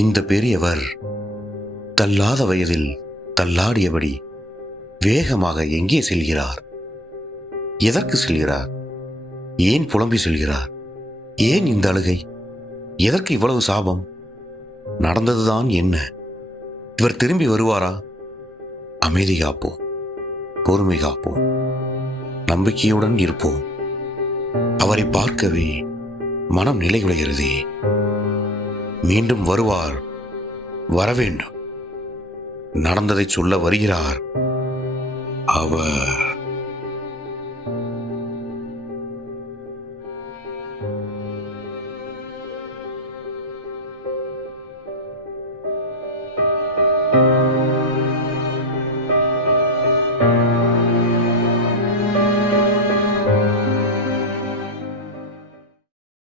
இந்த பெரியவர் தள்ளாத வயதில் தள்ளாடியபடி வேகமாக எங்கே செல்கிறார்? எதற்கு செல்கிறார்? ஏன் புலம்பி செல்கிறார்? ஏன் இந்த அழுகை? எதற்கு இவ்வளவு சாபம்? நடந்ததுதான் என்ன? இவர் திரும்பி வருவாரா? அமைதி காப்போம், பொறுமை காப்போம், நம்பிக்கையுடன் இருப்போம். அவரை பார்க்கவே மனம் நிலைகுலைகிறதே. மீண்டும் வருவார், வரவேண்டும். நடந்ததை சொல்ல வருகிறார் அவர்.